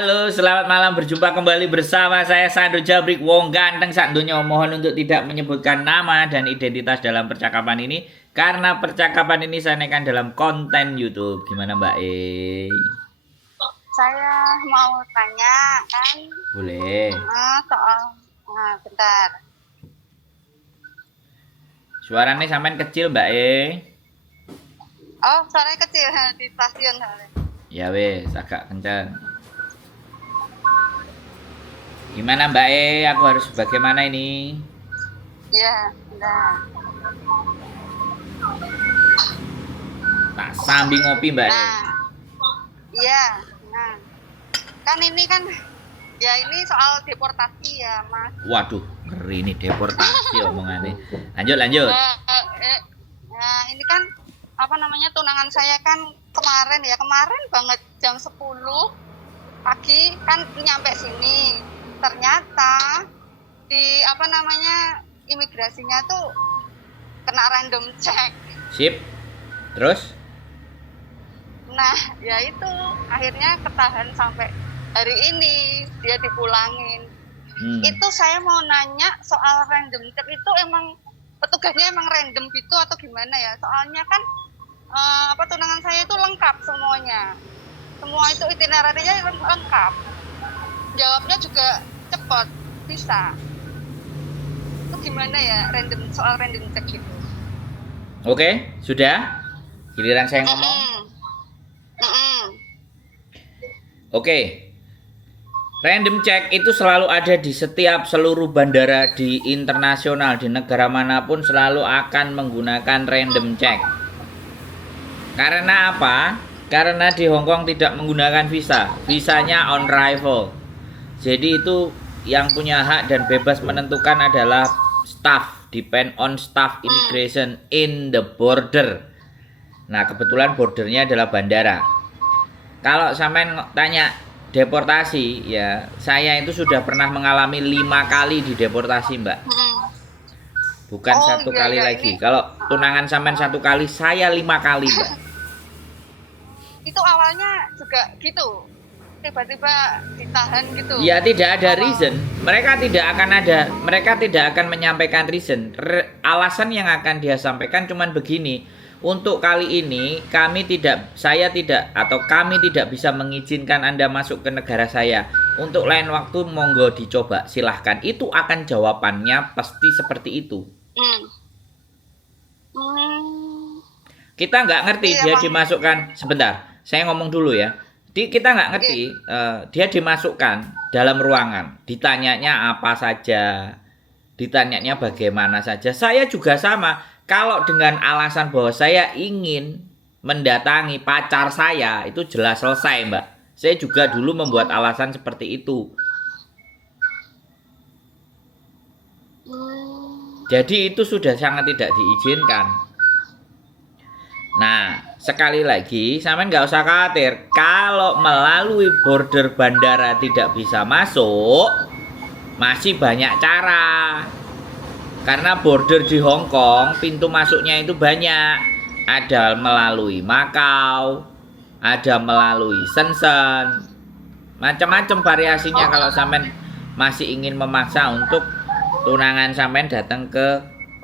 Halo, selamat malam. Berjumpa kembali bersama saya Sandro Jabrik, wong ganteng sak donya. Mohon untuk tidak menyebutkan nama dan identitas dalam percakapan ini karena percakapan ini saya naikkan dalam konten YouTube. Gimana Mbak E? Saya mau tanya kan Boleh. soal bentar. Suaranya sampean kecil Mbak E. Oh, suaranya kecil di stasiun soalnya. Ya wes, agak kencang. Gimana Mbak E? Aku harus bagaimana ini? Ya, bentar. Tak sambil ngopi Mbak E. Nah, iya. Nah, kan ini kan ya ini soal deportasi ya, Mas. Waduh, ngeri nih deportasi omongannya. Lanjut, lanjut. Nah, ini kan apa namanya tunangan saya kan kemarin banget jam 10 pagi kan nyampe sini. Ternyata di apa namanya imigrasinya tuh kena random check. Sip. Terus? Nah, ya itu akhirnya ketahan sampai hari ini dia dipulangin. Itu saya mau nanya soal random check itu emang petugasnya emang random gitu atau gimana ya? Soalnya kan apa tunangan saya itu lengkap semuanya. Semua itu itinerarinya lengkap. Jawabnya juga cepat, bisa. Itu gimana ya soal random check itu? Oke, sudah. Giliran saya ngomong. Oke. Random check itu selalu ada di setiap seluruh bandara di internasional, di negara manapun selalu akan menggunakan random check. Karena apa? Karena di Hong Kong tidak menggunakan visa. Visanya on arrival. Jadi itu yang punya hak dan bebas menentukan adalah staff, depend on staff immigration in the border. Nah, kebetulan bordernya adalah bandara. Kalau sampean tanya deportasi, ya saya itu sudah pernah mengalami 5 kali di deportasi, Mbak. Bukan satu kali lagi. Kalau tunangan sampean 1 kali, saya 5 kali, Mbak. Itu awalnya juga gitu, tiba-tiba ditahan gitu. Ya tidak ada reason. Mereka tidak akan menyampaikan reason. Alasan yang akan dia sampaikan cuman begini. Untuk kali ini kami tidak bisa mengizinkan Anda masuk ke negara saya. Untuk lain waktu monggo dicoba, silahkan. Itu akan jawabannya pasti seperti itu. Kita nggak ngerti dia dimasukkan. Sebentar, saya ngomong dulu ya. Kita nggak ngerti dia dimasukkan dalam ruangan. Ditanyanya apa saja, ditanyanya bagaimana saja. Saya juga sama. Kalau dengan alasan bahwa saya ingin mendatangi pacar saya, itu jelas selesai, Mbak. Saya juga dulu membuat alasan seperti itu. Jadi itu sudah sangat tidak diizinkan. Nah, sekali lagi, sampean nggak usah khawatir. Kalau melalui border bandara tidak bisa masuk, masih banyak cara. Karena border di Hong Kong, pintu masuknya itu banyak. Ada melalui Macau, ada melalui Shenzhen. Macam-macam variasinya kalau sampean masih ingin memaksa untuk tunangan sampean datang ke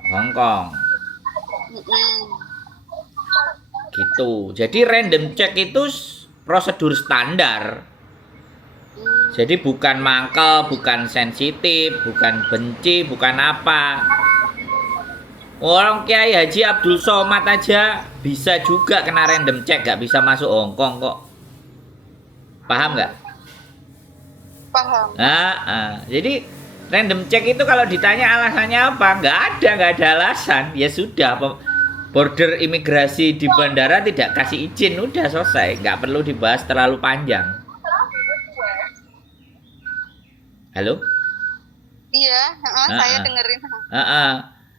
Hong Kong. Gitu. Jadi random check itu prosedur standar. Jadi bukan mangkel, bukan sensitif, bukan benci, bukan apa. Orang Kiai Haji Abdul Somad aja bisa juga kena random check, gak bisa masuk Hong Kong kok. Paham nggak? Paham. Jadi random check itu kalau ditanya alasannya apa, nggak ada alasan. Ya sudah, border imigrasi di bandara tidak kasih izin, udah selesai, nggak perlu dibahas terlalu panjang. Halo? Iya, saya dengerin.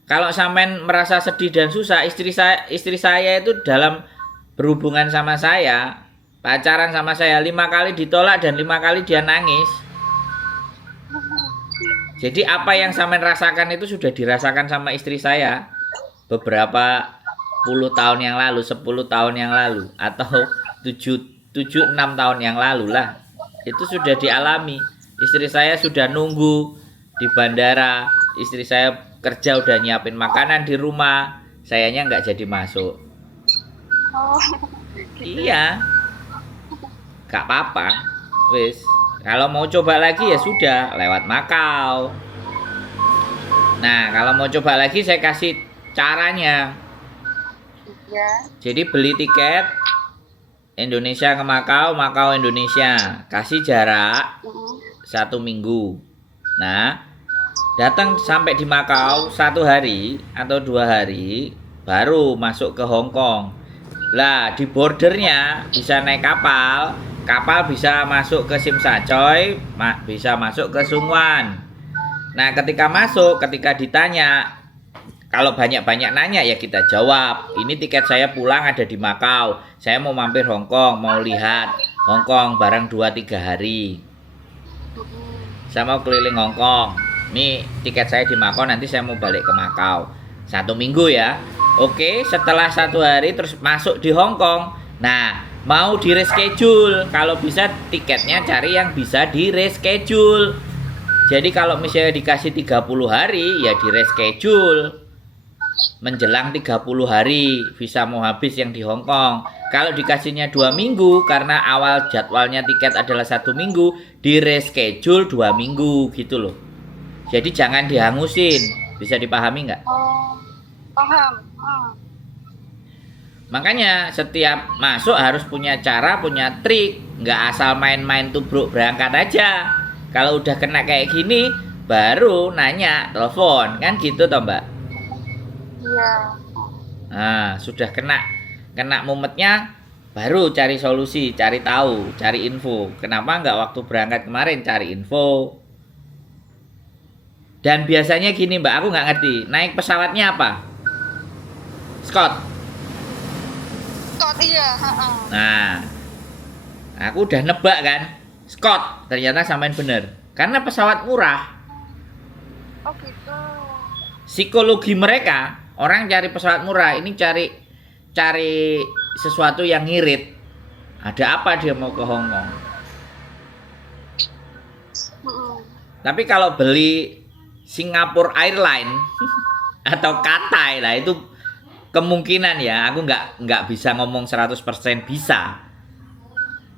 Kalau sampean merasa sedih dan susah, istri saya itu dalam berhubungan sama saya, pacaran sama saya 5 kali ditolak dan 5 kali dia nangis. Jadi apa yang sampean rasakan itu sudah dirasakan sama istri saya beberapa puluh tahun yang lalu, 10 tahun yang lalu, atau 6 tahun yang lalu lah. Itu sudah dialami. Istri saya sudah nunggu di bandara. Istri saya kerja udah nyiapin makanan di rumah. Sayanya nggak jadi masuk. Oh, Iya, gak apa-apa. Wis, kalau mau coba lagi ya sudah lewat Makau. Nah, kalau mau coba lagi saya kasih caranya. ya. Jadi beli tiket Indonesia ke Makau, Makau Indonesia. Kasih jarak 1 minggu. Nah, datang sampai di Makau 1 hari atau 2 hari, baru masuk ke Hong Kong. Lah, di bordernya bisa naik kapal. Kapal bisa masuk ke Sim Sachoy, bisa masuk ke Sung Wan. Nah, ketika masuk, ketika ditanya, kalau banyak-banyak nanya ya kita jawab. Ini tiket saya pulang ada di Makau. Saya mau mampir Hong Kong, mau lihat Hong Kong bareng 2-3 hari. Saya mau keliling Hong Kong. Nih tiket saya di Makau, nanti saya mau balik ke Makau 1 minggu ya. Oke, setelah 1 hari terus masuk di Hong Kong. Nah, mau di reschedule. Kalau bisa tiketnya cari yang bisa di reschedule. Jadi kalau misalnya dikasih 30 hari ya di reschedule. Menjelang 30 hari visa mau habis yang di Hong Kong. Kalau dikasihnya 2 minggu karena awal jadwalnya tiket adalah 1 minggu, di reschedule 2 minggu gitu loh. Jadi jangan dihangusin. Bisa dipahami nggak? Oh, paham. Makanya setiap masuk harus punya cara, punya trik. Nggak asal main-main tubruk berangkat aja. Kalau udah kena kayak gini, baru nanya, telepon. Kan gitu toh Mbak? Iya. Nah, sudah kena mumetnya, baru cari solusi, cari tahu, cari info. Kenapa nggak waktu berangkat kemarin cari info? Dan biasanya gini Mbak, aku nggak ngerti. Naik pesawatnya apa? Scott. Scott, iya. Nah, aku udah nebak kan, Scott. Ternyata samain bener. Karena pesawat murah. Oh gitu. Psikologi mereka, orang cari pesawat murah, ini cari sesuatu yang ngirit. Ada apa dia mau ke Hong Kong? Tapi kalau beli Singapore Airline atau Cathay lah itu kemungkinan ya, aku nggak bisa ngomong 100% bisa.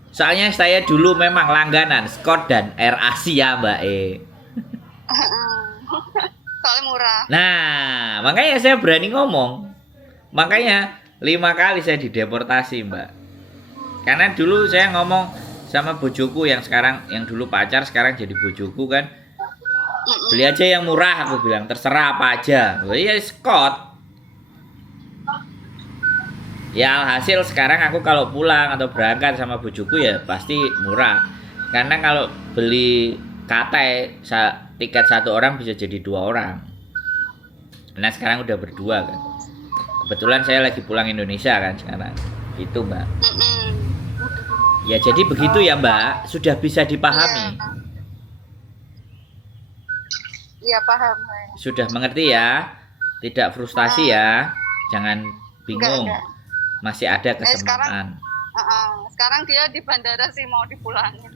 Soalnya saya dulu memang langganan Scott dan Air Asia Mbak Soalnya murah. Nah, makanya saya berani ngomong. Makanya 5 kali saya dideportasi Mbak. Karena dulu saya ngomong sama bojoku yang dulu pacar sekarang jadi bojoku kan. Beli aja yang murah, aku bilang, terserah apa aja. Oh iya Scott. Ya alhasil sekarang aku kalau pulang atau berangkat sama bojoku ya pasti murah. Karena kalau beli Cathay tiket 1 orang bisa jadi 2 orang. Nah sekarang udah berdua kan. Kebetulan saya lagi pulang Indonesia kan sekarang. Itu Mbak. Ya jadi begitu ya Mbak. Sudah bisa dipahami. Iya paham. Sudah mengerti ya. Tidak frustasi ya. Jangan bingung. Enggak. Masih ada kesempatan. Sekarang dia di bandara sih mau dipulangin.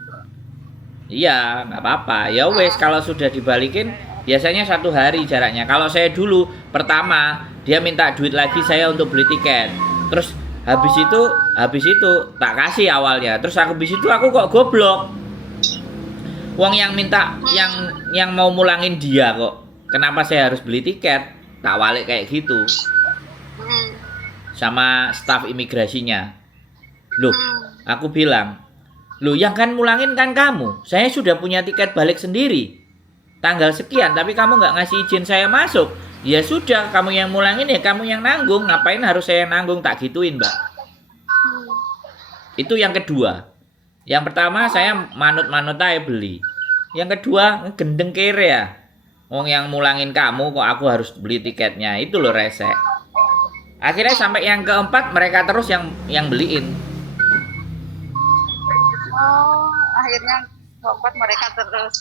Iya, nggak apa-apa. Ya wes, kalau sudah dibalikin, biasanya 1 hari jaraknya. Kalau saya dulu, pertama dia minta duit lagi saya untuk beli tiket. Terus habis itu tak kasih awalnya. Terus habis itu aku kok goblok. Wong yang minta, yang mau mulangin dia kok. Kenapa saya harus beli tiket? Tak walik kayak gitu. Sama staf imigrasinya. Loh, aku bilang, loh yang kan mulangin kan kamu. Saya sudah punya tiket balik sendiri. Tanggal sekian, tapi kamu nggak ngasih izin saya masuk. Ya sudah, kamu yang mulangin ya kamu yang nanggung. Ngapain harus saya nanggung? Tak gituin, Mbak. Itu yang kedua. Yang pertama saya manut-manut aja beli. Yang kedua, gendeng kere ya. Wong yang mulangin kamu kok aku harus beli tiketnya. Itu loh resek. Akhirnya sampai yang keempat mereka terus yang beliin. Oh, akhirnya keempat mereka terus.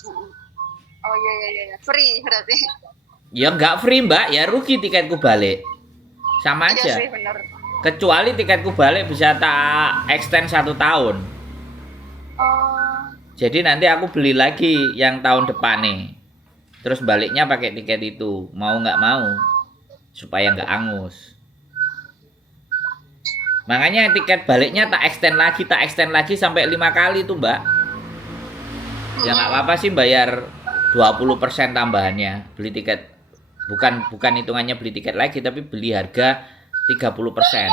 Oh iya, free berarti. Ya nggak free Mbak, ya rugi tiketku balik. Sama aja. Iya sih, bener. Kecuali tiketku balik bisa tak extend 1 tahun. Oh, Jadi nanti aku beli lagi yang tahun depan nih. Terus baliknya pakai tiket itu. Mau nggak mau. Supaya nggak angus. Makanya tiket baliknya tak extend lagi sampai 5 kali tuh Mbak. Ya nggak apa-apa sih bayar 20% tambahannya. Beli tiket. Bukan hitungannya beli tiket lagi, tapi beli harga 30%.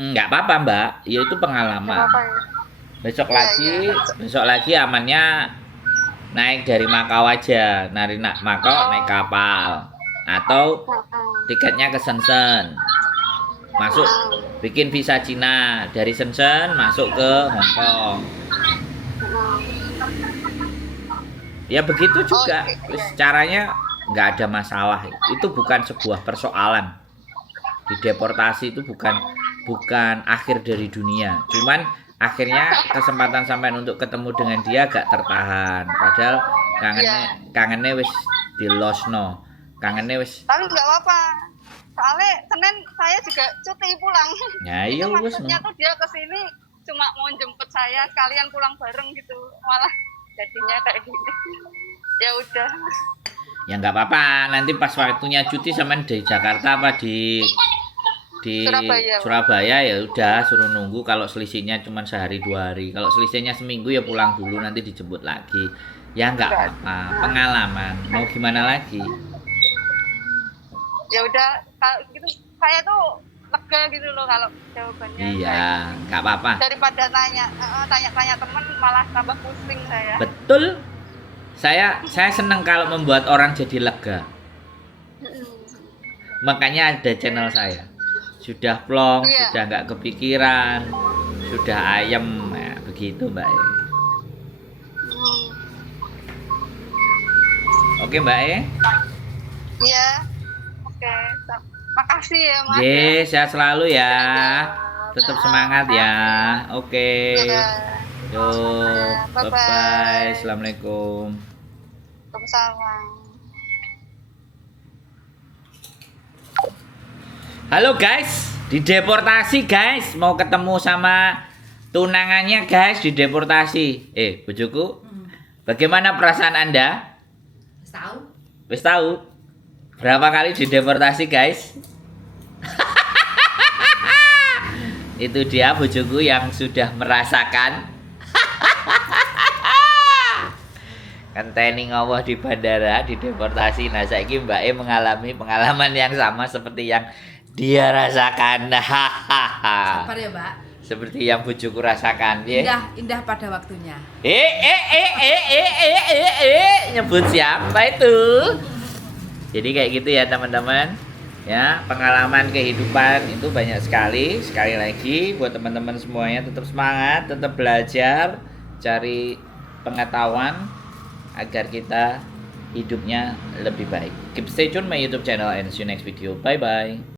Nggak apa-apa Mbak. Ya itu pengalaman. Apa ya? Besok Iya, lagi amannya naik dari Makau aja. Makau naik kapal. Atau tiketnya ke Shenzhen, masuk bikin visa Cina dari Shenzhen masuk ke Hong Kong. Ya begitu juga. Caranya nggak ada masalah. Itu bukan sebuah persoalan. Dideportasi itu bukan akhir dari dunia. Cuman akhirnya kesempatan sampean untuk ketemu dengan dia agak tertahan. Padahal kangennya wis dilosno. Kangennya wis. Tapi nggak apa-apa. Soalnya Senin saya juga cuti pulang. Ya iya wis. Maksudnya tuh dia kesini cuma mau jemput saya sekalian pulang bareng gitu. Malah jadinya kayak gini. Ya udah. Ya nggak apa-apa. Nanti pas waktunya cuti sama di Jakarta apa di Surabaya ya udah suruh nunggu. Kalau selisihnya cuma sehari 2 hari. Kalau selisihnya seminggu ya pulang dulu nanti dijemput lagi. Ya nggak apa-apa. Pengalaman. Mau gimana lagi? Ya udah kalau gitu saya tuh lega gitu loh kalau jawabannya. Iya, nggak apa-apa. Daripada tanya teman malah tambah pusing saya. Betul. Saya senang kalau membuat orang jadi lega. Makanya ada channel saya. Sudah plong, sudah nggak kepikiran, sudah ayem, ya, begitu Mbak. Oke Mbak. Iya. Oke, makasih ya Mas. Sehat selalu ya. Tetap semangat ya. Oke. Yuk, bye-bye. Assalamualaikum. Waalaikumsalam. Halo guys, dideportasi guys. Mau ketemu sama tunangannya guys, dideportasi. Bojoku, bagaimana perasaan Anda? Wis tahu? Berapa kali dideportasi guys? Itu dia bojoku yang sudah merasakan. Kenteni ngowoh di bandara dideportasi. Nah saiki Mbak E mengalami pengalaman yang sama seperti yang dia rasakan. Sabar ya Mbak. Seperti yang bojoku rasakan ya. Indah pada waktunya. Nyebut siapa itu? Jadi kayak gitu ya teman-teman. Ya, pengalaman kehidupan itu banyak sekali. Sekali lagi buat teman-teman semuanya tetap semangat, tetap belajar, cari pengetahuan agar kita hidupnya lebih baik. Keep stay tune my YouTube channel and see you next video. Bye bye.